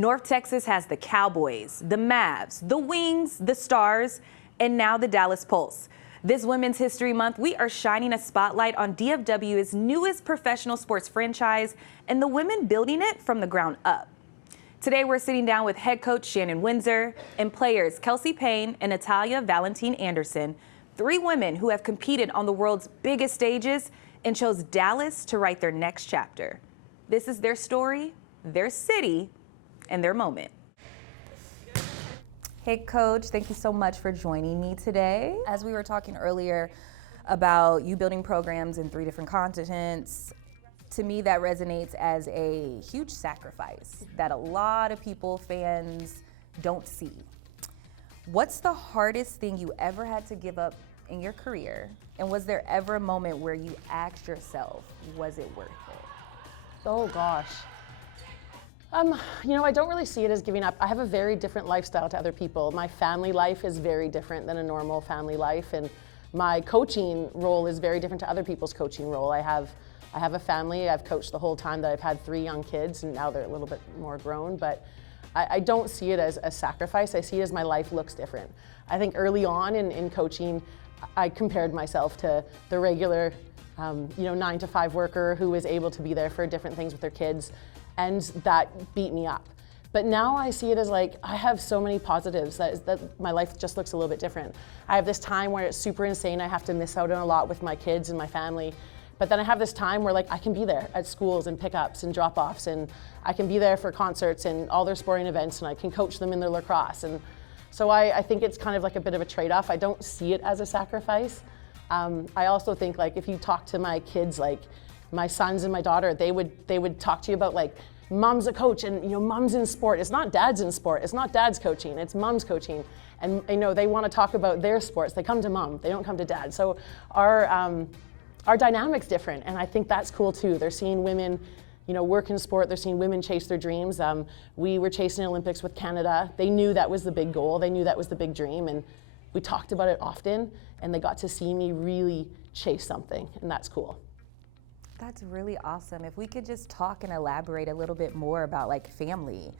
North Texas has the Cowboys, the Mavs, the Wings, the Stars, and now the Dallas Pulse. This Women's History Month, we are shining a spotlight on DFW's newest professional sports franchise and the women building it from the ground up. Today, we're sitting down with head coach Shannon Winzer and players Kelsie Payne and Natalia Valentín Anderson, three women who have competed on the world's biggest stages and chose Dallas to write their next chapter. This is their story, their city, and their moment. Hey, Coach, thank you so much for joining me today. As we were talking earlier about you building programs in 3 different continents, to me that resonates as a huge sacrifice that a lot of people, fans, don't see. What's the hardest thing you ever had to give up in your career? And was there ever a moment where you asked yourself, was it worth it? Oh gosh. I don't really see it as giving up. I have a very different lifestyle to other people. My family life is very different than a normal family life, and my coaching role is very different to other people's coaching role. I have a family. I've coached the whole time that I've had 3 young kids, and now they're a little bit more grown, but I don't see it as a sacrifice. I see it as my life looks different. I think early on in coaching, I compared myself to the regular 9 to 5 worker who is able to be there for different things with their kids, and that beat me up. But now I see it as like, I have so many positives that my life just looks a little bit different. I have this time where it's super insane. I have to miss out on a lot with my kids and my family. But then I have this time where I can be there at schools and pickups and drop-offs, and I can be there for concerts and all their sporting events, and I can coach them in their lacrosse. And so I think it's kind of like a bit of a trade-off. I don't see it as a sacrifice. I also think if you talk to my kids, my sons and my daughter, they would talk to you about mom's a coach, and mom's in sport. It's not dad's in sport. It's not dad's coaching. It's mom's coaching. And they want to talk about their sports. They come to mom. They don't come to dad. So our dynamic's different, and I think that's cool too. They're seeing women, work in sport. They're seeing women chase their dreams. We were chasing Olympics with Canada. They knew that was the big goal. They knew that was the big dream, and we talked about it often, and they got to see me really chase something, and that's cool. That's really awesome. If we could just talk and elaborate a little bit more about family.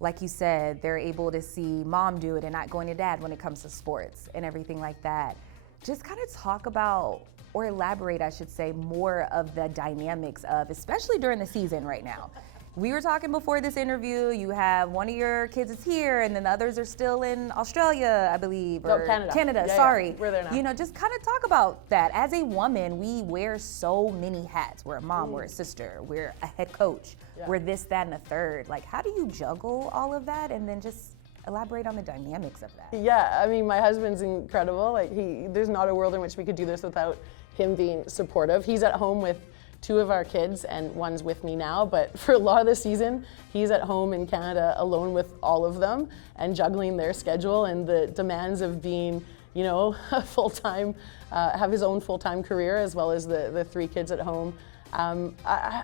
Like you said, they're able to see mom do it and not going to dad when it comes to sports and everything like that. Just kind of talk about, or elaborate, I should say, more of the dynamics of, especially during the season right now. We were talking before this interview, you have one of your kids is here and then the others are still in Australia, I believe, or Canada, sorry. Yeah, we're there now. Just kind of talk about that. As a woman, we wear so many hats. We're a mom, we're a sister, we're a head coach, we're this, that, and a third. How do you juggle all of that, and then just elaborate on the dynamics of that? Yeah, I mean, my husband's incredible. There's not a world in which we could do this without him being supportive. He's at home with 2 of our kids, and one's with me now, but for a lot of the season, he's at home in Canada alone with all of them and juggling their schedule and the demands of being, a full-time, have his own full-time career as well as the 3 kids at home. I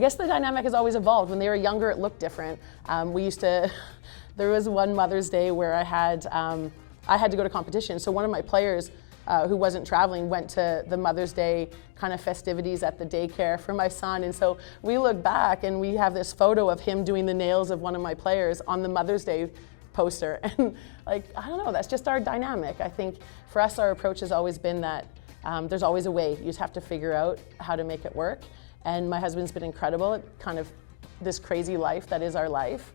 guess the dynamic has always evolved. When they were younger, it looked different. There was one Mother's Day where I had to go to competition. So one of my players who wasn't traveling went to the Mother's Day kind of festivities at the daycare for my son. And so we look back and we have this photo of him doing the nails of one of my players on the Mother's Day poster. And I don't know, that's just our dynamic. I think for us, our approach has always been that there's always a way. You just have to figure out how to make it work. And my husband's been incredible at kind of this crazy life that is our life.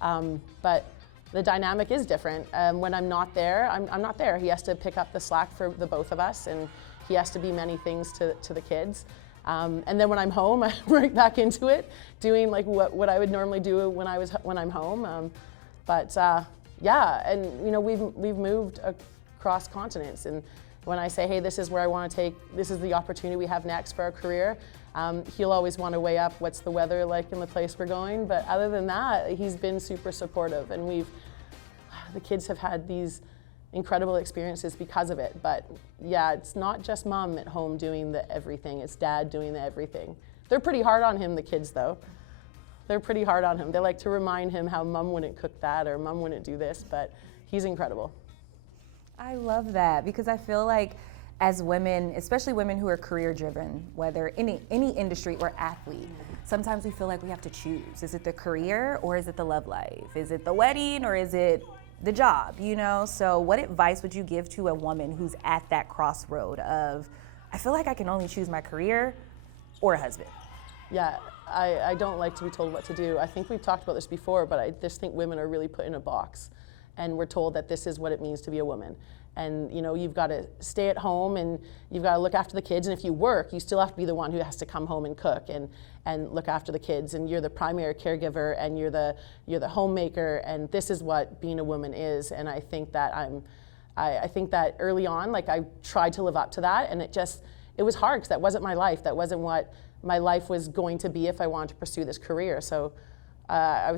But the dynamic is different. When I'm not there, I'm not there. He has to pick up the slack for the both of us, and he has to be many things to the kids. And then when I'm home, I'm right back into it, doing what I would normally do when I'm home. We've moved across continents, and when I say, hey, this is where I want to this is the opportunity we have next for our career, he'll always want to weigh up what's the weather like in the place we're going. But other than that, he's been super supportive, and the kids have had these incredible experiences because of it. But yeah, it's not just mom at home doing the everything, it's dad doing the everything. They're pretty hard on him, the kids though. They're pretty hard on him. They like to remind him how mom wouldn't cook that or mom wouldn't do this, but he's incredible. I love that, because I feel like as women, especially women who are career driven, whether any industry or athlete, sometimes we feel like we have to choose. Is it the career or is it the love life? Is it the wedding or is it the job, you know? So what advice would you give to a woman who's at that crossroad of, I feel like I can only choose my career or a husband? Yeah, I don't like to be told what to do. I think we've talked about this before, but I just think women are really put in a box, and we're told that this is what it means to be a woman. And you know, you've got to stay at home and you've got to look after the kids, and if you work, you still have to be the one who has to come home and cook and look after the kids, and you're the primary caregiver and you're the homemaker, and this is what being a woman is. And I think that I think that early on, like, I tried to live up to that, and it was hard because that wasn't my life. That wasn't what my life was going to be if I wanted to pursue this career. So I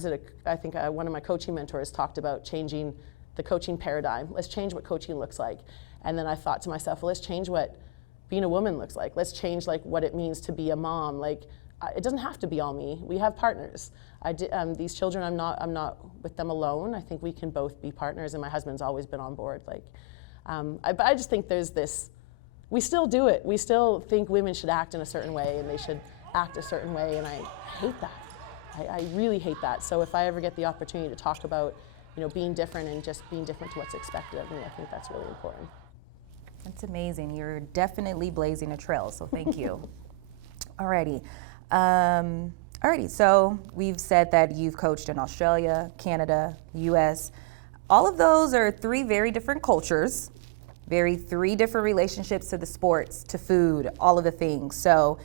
think one of my coaching mentors talked about changing the coaching paradigm. Let's change what coaching looks like. And then I thought to myself, well, let's change what being a woman looks like. Let's change like what it means to be a mom. Like, it doesn't have to be all me. We have partners. These children, I'm not with them alone. I think we can both be partners, and my husband's always been on board. Like, but I just think there's this. We still do it. We still think women should act in a certain way and they should act a certain way, and I hate that. I really hate that. So if I ever get the opportunity to talk about, you know, being different and just being different to what's expected of me, I think that's really important. That's amazing. You're definitely blazing a trail, so thank you. Alrighty. So we've said that you've coached in Australia, Canada, US. All of those are three very different cultures, three different relationships to the sports, to food, all of the things. So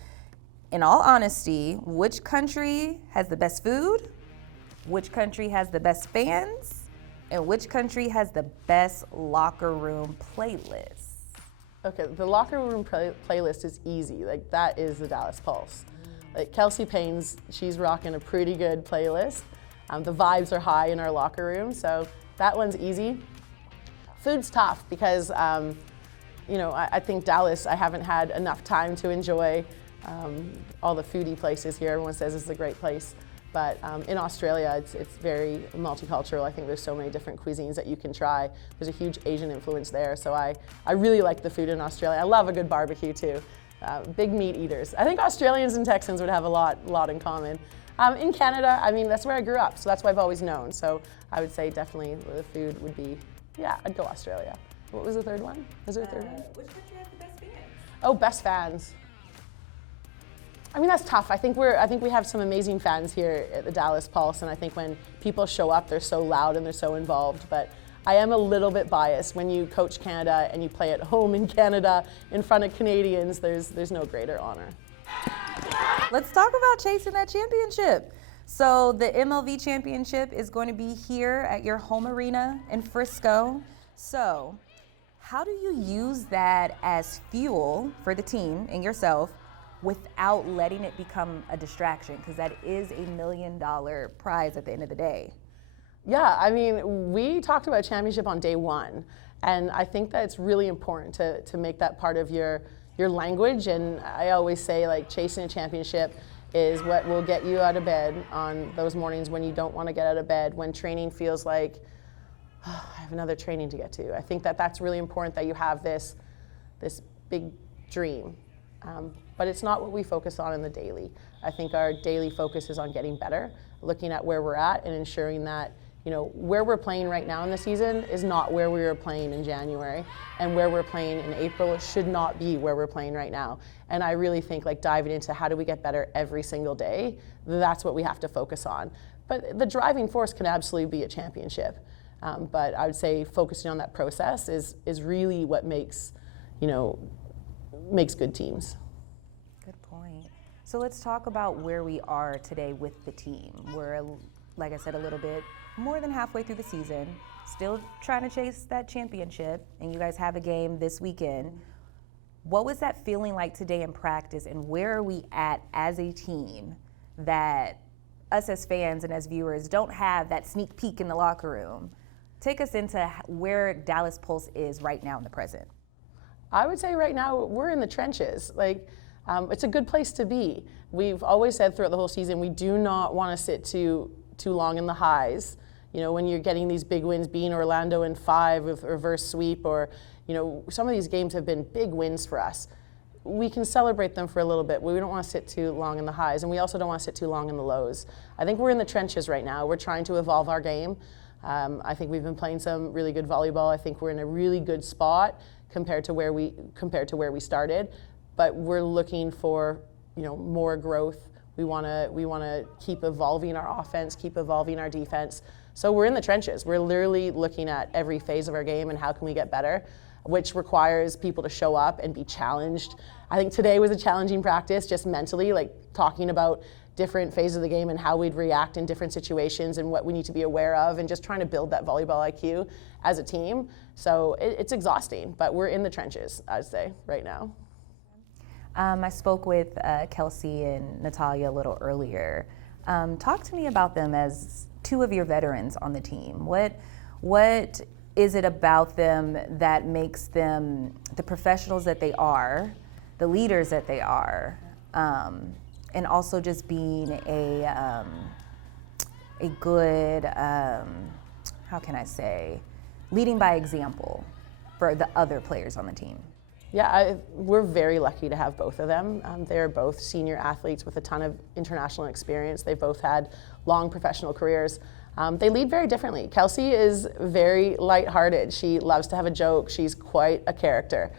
in all honesty, which country has the best food? Which country has the best fans? And which country has the best locker room playlist? Okay, the locker room playlist is easy. Like, that is the Dallas Pulse. Like, Kelsie Payne's, she's rocking a pretty good playlist. The vibes are high in our locker room, so that one's easy. Food's tough because, you know, I think Dallas, I haven't had enough time to enjoy all the foodie places here. Everyone says it's a great place. But in Australia, it's very multicultural. I think there's so many different cuisines that you can try. There's a huge Asian influence there, so I really like the food in Australia. I love a good barbecue too. Big meat eaters. I think Australians and Texans would have a lot in common. In Canada, I mean, that's where I grew up, so that's what I've always known. So I would say definitely the food would be, yeah, I'd go Australia. What was the third one? Was there a third one? Which country has the best fans? Oh, best fans. I mean, that's tough. I think we have some amazing fans here at the Dallas Pulse, and I think when people show up, they're so loud and they're so involved. But I am a little bit biased. When you coach Canada and you play at home in Canada in front of Canadians, there's no greater honor. Let's talk about chasing that championship. So the MLV championship is going to be here at your home arena in Frisco. So how do you use that as fuel for the team and yourself without letting it become a distraction? Because that is $1 million prize at the end of the day. Yeah, I mean, we talked about championship on day one, and I think that it's really important to make that part of your language. And I always say, like, chasing a championship is what will get you out of bed on those mornings when you don't want to get out of bed, when training feels like, oh, I have another training to get to. I think that that's really important, that you have this big dream. But it's not what we focus on in the daily. I think our daily focus is on getting better, looking at where we're at and ensuring that, you know, where we're playing right now in the season is not where we were playing in January, and where we're playing in April should not be where we're playing right now. And I really think, like, diving into how do we get better every single day, that's what we have to focus on. But the driving force can absolutely be a championship. But I would say focusing on that process is really what makes, you know, makes good teams. Good point. So let's talk about where we are today with the team. We're, like I said, a little bit more than halfway through the season, still trying to chase that championship, and you guys have a game this weekend. What was that feeling like today in practice, and where are we at as a team that us as fans and as viewers don't have that sneak peek in the locker room? Take us into where Dallas Pulse is right now in the present. I would say right now we're in the trenches. Like, it's a good place to be. We've always said throughout the whole season we do not want to sit too long in the highs. You know, when you're getting these big wins, being Orlando in 5 with reverse sweep, or, some of these games have been big wins for us. We can celebrate them for a little bit. We don't want to sit too long in the highs, and we also don't want to sit too long in the lows. I think we're in the trenches right now. We're trying to evolve our game. I think we've been playing some really good volleyball. I think we're in a really good spot compared to where we started, but we're looking for more growth. We want to keep evolving our offense, keep evolving our defense. So we're in the trenches. We're literally looking at every phase of our game and how can we get better, which requires people to show up and be challenged. I think today was a challenging practice, just mentally, like talking about different phases of the game and how we'd react in different situations and what we need to be aware of, and just trying to build that volleyball IQ as a team. So it's exhausting, but we're in the trenches, I'd say, right now. I spoke with Kelsie and Natalia a little earlier. Talk to me about them as two of your veterans on the team. What is it about them that makes them the professionals that they are, the leaders that they are, and also just being a good, how can I say, leading by example for the other players on the team? Yeah, we're very lucky to have both of them. They're both senior athletes with a ton of international experience. They've both had long professional careers. They lead very differently. Kelsie is very lighthearted. She loves to have a joke. She's quite a character.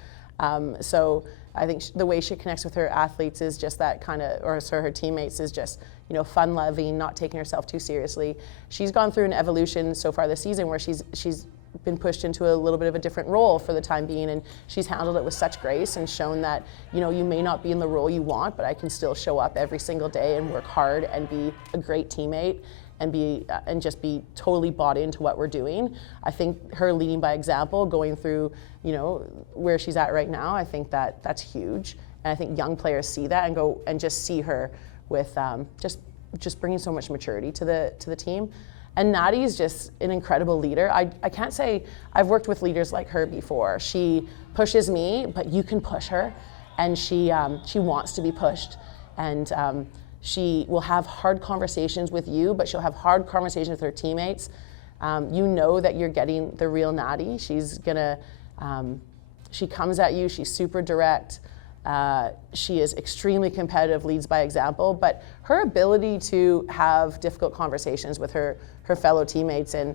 So I think the way she connects with her athletes is just that kind of, or her teammates, is just fun-loving, not taking herself too seriously. She's gone through an evolution so far this season where she's been pushed into a little bit of a different role for the time being, and she's handled it with such grace and shown that you may not be in the role you want, but I can still show up every single day and work hard and be a great teammate and just be totally bought into what we're doing. I think her leading by example, going through where she's at right now, I think that's huge, and I think young players see that and go and just see her with just bringing so much maturity to the team. And Natty is just an incredible leader. I can't say I've worked with leaders like her before. She pushes me, but you can push her, and she wants to be pushed, and she will have hard conversations with you, but she'll have hard conversations with her teammates. You know that you're getting the real Natty. She comes at you. She's super direct. She is extremely competitive, leads by example, but her ability to have difficult conversations with her fellow teammates and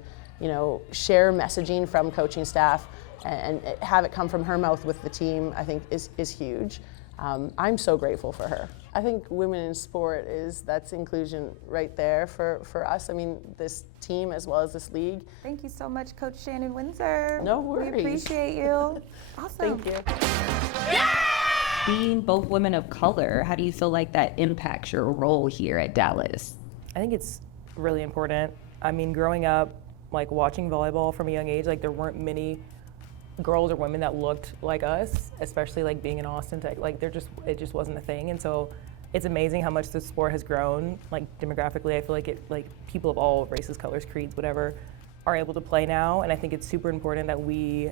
share messaging from coaching staff and have it come from her mouth with the team, I think is huge. I'm so grateful for her. I think women in sport that's inclusion right there for us. I mean, this team as well as this league. Thank you so much, Coach Shannon Winzer. No worries. We appreciate you. Awesome. Thank you. Being both women of color, how do you feel like that impacts your role here at Dallas? I think it's really important. I mean, growing up, like watching volleyball from a young age, like there weren't many girls or women that looked like us, especially like being in Austin, like it just wasn't a thing. And so it's amazing how much the sport has grown, like demographically. I feel like people of all races, colors, creeds, whatever, are able to play now. And I think it's super important that we,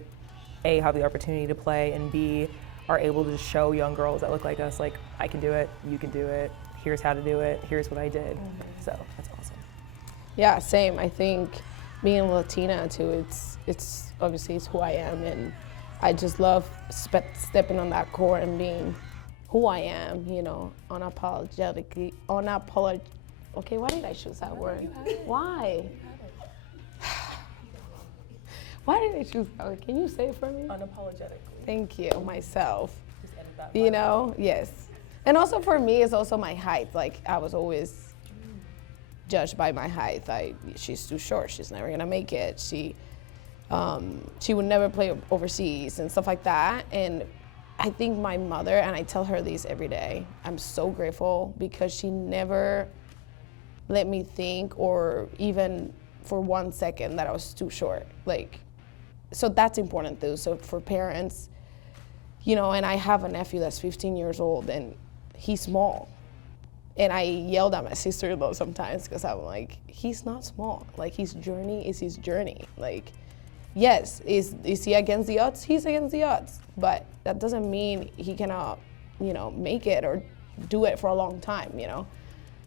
A, have the opportunity to play, and B, are able to show young girls that look like us, like, I can do it, you can do it, here's how to do it, here's what I did. So that's awesome. Yeah, same. I think being a Latina too, it's obviously it's who I am, and I just love stepping on that court and being who I am, unapologetically, okay, why did I choose that word? Why? Why did I choose that word? Can you say it for me? Unapologetically. Thank you, myself. Just edit that Yes. And also for me, it's also my height. Like, I was always judged by my height. She's too short, she's never gonna make it. She would never play overseas and stuff like that. And I think my mother, and I tell her this every day, I'm so grateful because she never let me think or even for 1 second that I was too short. So that's important too. So for parents, and I have a nephew that's 15 years old and he's small. And I yelled at my sister-in-law sometimes because I'm like, he's not small. Like, his journey is his journey. Like, yes, is he against the odds? He's against the odds. But that doesn't mean he cannot, make it or do it for a long time,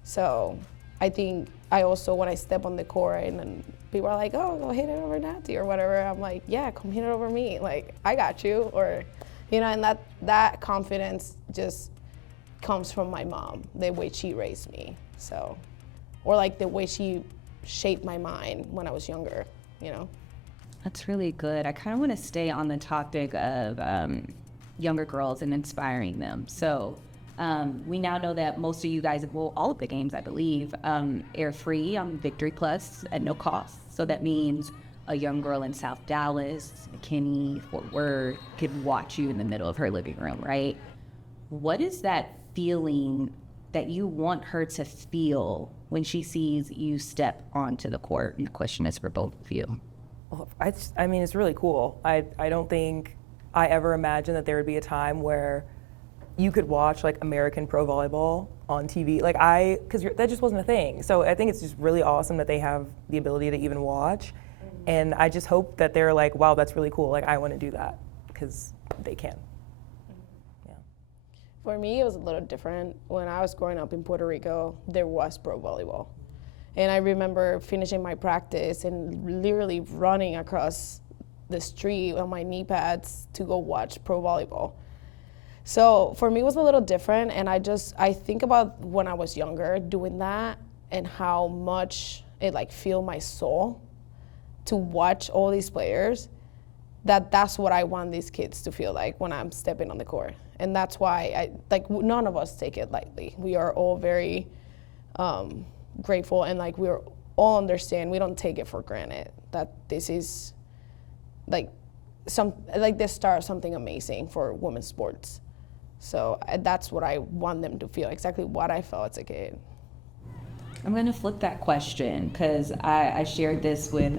So I think I also, when I step on the court and people are like, oh, go hit it over Natty or whatever. I'm like, yeah, come hit it over me. Like, I got you. Or, you know, and that confidence just comes from my mom, the way she raised me. So, or like the way she shaped my mind when I was younger, you know? That's really good. I kind of want to stay on the topic of younger girls and inspiring them. So we now know that most of you guys, well, all of the games, I believe, air free on Victory Plus at no cost. So that means a young girl in South Dallas, McKinney, Fort Worth could watch you in the middle of her living room, right? What is that feeling that you want her to feel when she sees you step onto the court? And the question is for both of you. Well, I mean, it's really cool. I don't think I ever imagined that there would be a time where you could watch like American pro volleyball on TV. Like because that just wasn't a thing. So I think it's just really awesome that they have the ability to even watch. And I just hope that they're like, wow, that's really cool. Like, I want to do that because they can. Yeah. For me, it was a little different. When I was growing up in Puerto Rico, there was pro volleyball. And I remember finishing my practice and literally running across the street on my knee pads to go watch pro volleyball. So for me, it was a little different. And I think about when I was younger doing that and how much it like filled my soul to watch all these players, that's what I want these kids to feel like when I'm stepping on the court. And that's why none of us take it lightly. We are all very grateful, and like we all understand, we don't take it for granted that this is the start of something amazing for women's sports. So that's what I want them to feel, exactly what I felt as a kid. I'm going to flip that question because I shared this with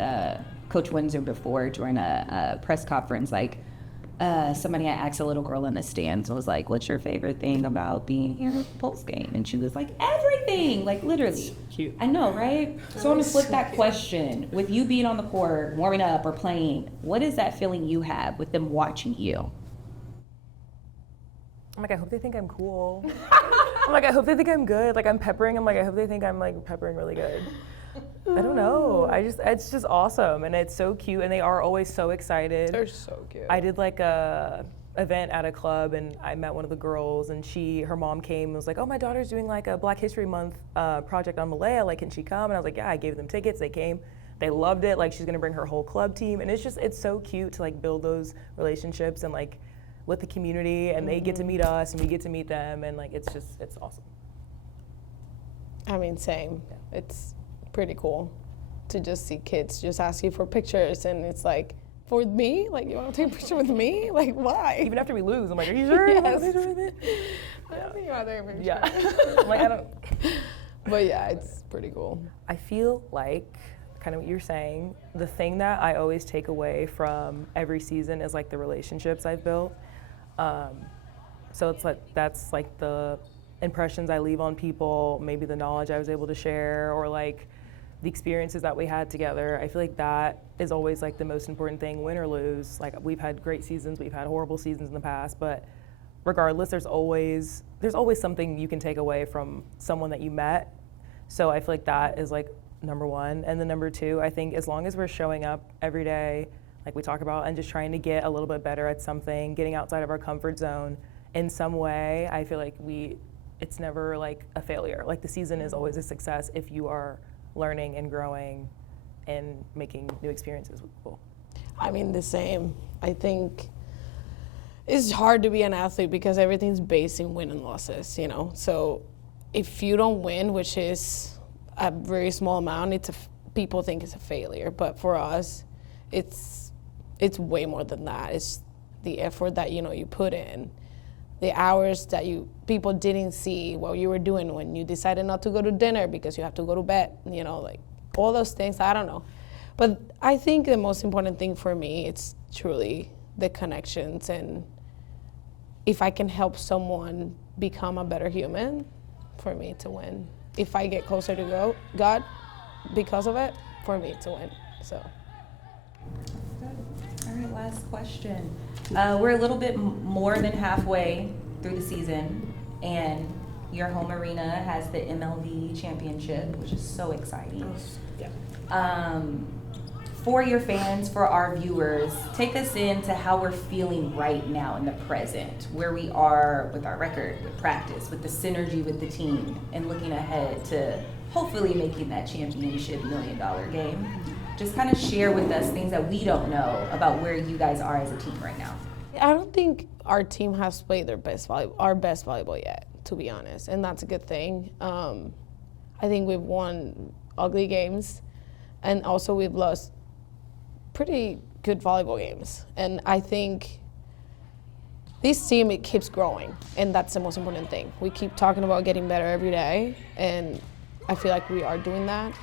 Coach Winzer before during a press conference. Like, somebody had asked a little girl in the stands and was like, what's your favorite thing about being here at the Pulse game? And she was like, everything, like literally. Cute. I know, right? So I'm going to flip that question. With you being on the court, warming up or playing, what is that feeling you have with them watching you? I'm like, I hope they think I'm cool. I'm like, I hope they think I'm good. Like, I'm peppering. I'm like, I hope they think I'm like peppering really good. I don't know. It's just awesome, and it's so cute, and they are always so excited. They're so cute. I did like a event at a club, and I met one of the girls, and her mom came and was like, oh, my daughter's doing like a Black History Month project on Malaya. Like, can she come? And I was like, yeah. I gave them tickets. They came. They loved it. Like, she's gonna bring her whole club team, and it's so cute to like build those relationships and like with the community, and they get to meet us, and we get to meet them, and like it's awesome. I mean, same. Yeah. It's pretty cool to just see kids just ask you for pictures, and it's like, for me? Like, you want to take a picture with me? Like, why? Even after we lose, I'm like, are you sure? Yes. You want to take a picture with me? I think you want to take a picture. Yeah. I'm like, I don't. But yeah, it's pretty cool. I feel like, kind of what you're saying, the thing that I always take away from every season is like the relationships I've built. So it's like, that's like the impressions I leave on people, maybe the knowledge I was able to share, or like the experiences that we had together. I feel like that is always like the most important thing, win or lose. Like, we've had great seasons, we've had horrible seasons in the past, but regardless, there's always something you can take away from someone that you met. So I feel like that is like number one. And then number two, I think as long as we're showing up every day, like we talk about, and just trying to get a little bit better at something, getting outside of our comfort zone in some way, I feel like it's never like a failure. Like, the season is always a success if you are learning and growing and making new experiences with people. I mean, the same. I think it's hard to be an athlete because everything's based in win and losses, you know? So if you don't win, which is a very small amount, people think it's a failure. But for us, it's way more than that. It's the effort that, you know, you put in, the hours that people didn't see what you were doing when you decided not to go to dinner because you have to go to bed, you know, like all those things, I don't know. But I think the most important thing for me, it's truly the connections, and if I can help someone become a better human, for me to win. If I get closer to God because of it, for me to win, so. All right, last question. We're a little bit more than halfway through the season, and your home arena has the MLB championship, which is so exciting. Yeah. For your fans, for our viewers, take us into how we're feeling right now in the present, where we are with our record, with practice, with the synergy with the team, and looking ahead to hopefully making that championship $1 million game. Just kind of share with us things that we don't know about where you guys are as a team right now. I don't think our team has played our best volleyball yet, to be honest, and that's a good thing. I think we've won ugly games, and also we've lost pretty good volleyball games. And I think this team, it keeps growing, and that's the most important thing. We keep talking about getting better every day, and I feel like we are doing that.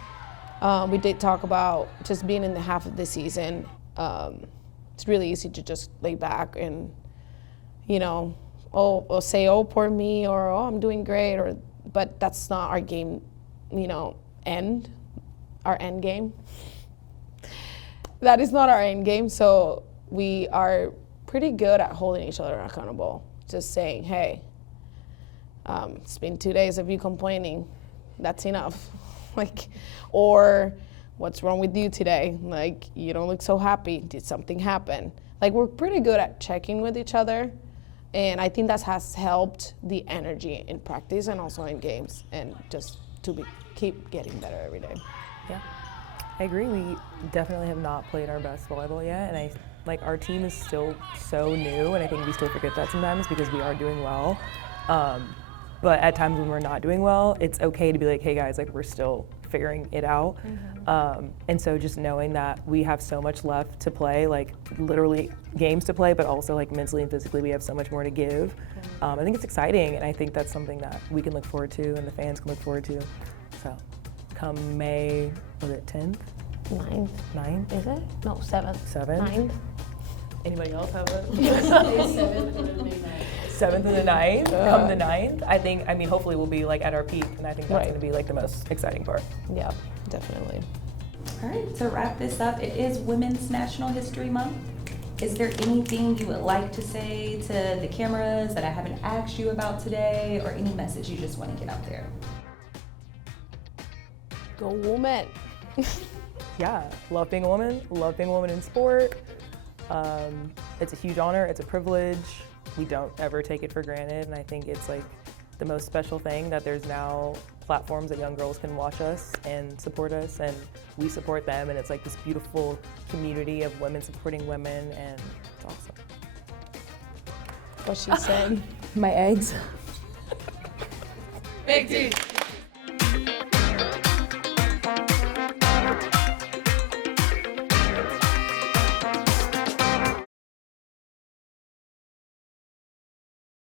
We did talk about just being in the half of the season. It's really easy to just lay back and, or say, oh, poor me, or oh, I'm doing great, but that's not our game, our end game. That is not our end game, so we are pretty good at holding each other accountable. Just saying, hey, it's been 2 days of you complaining, that's enough. Or what's wrong with you today? You don't look so happy, did something happen? We're pretty good at checking with each other, and I think that has helped the energy in practice and also in games, and just to keep getting better every day. Yeah, I agree. We definitely have not played our best volleyball yet, and our team is still so new, and I think we still forget that sometimes because we are doing well. But at times when we're not doing well, it's okay to be like, hey guys, we're still figuring it out. And so just knowing that we have so much left to play, literally games to play, but also mentally and physically we have so much more to give. I think it's exciting, and I think that's something that we can look forward to and the fans can look forward to. So come May, was it 10th? 9th. 9th? Is it? No, 7th. 7th? 9th. Anybody else have it? 7th and the 9th, come the 9th. I mean, hopefully we'll be at our peak, and I think that's going to be the most exciting part. Yeah, definitely. All right, to wrap this up, it is Women's National History Month. Is there anything you would like to say to the cameras that I haven't asked you about today, or any message you just want to get out there? Go woman. Yeah, love being a woman in sport. It's a huge honor, it's a privilege. We don't ever take it for granted, and I think it's the most special thing that there's now platforms that young girls can watch us and support us, and we support them, and it's this beautiful community of women supporting women, and it's awesome. What she said. My eggs. Big T.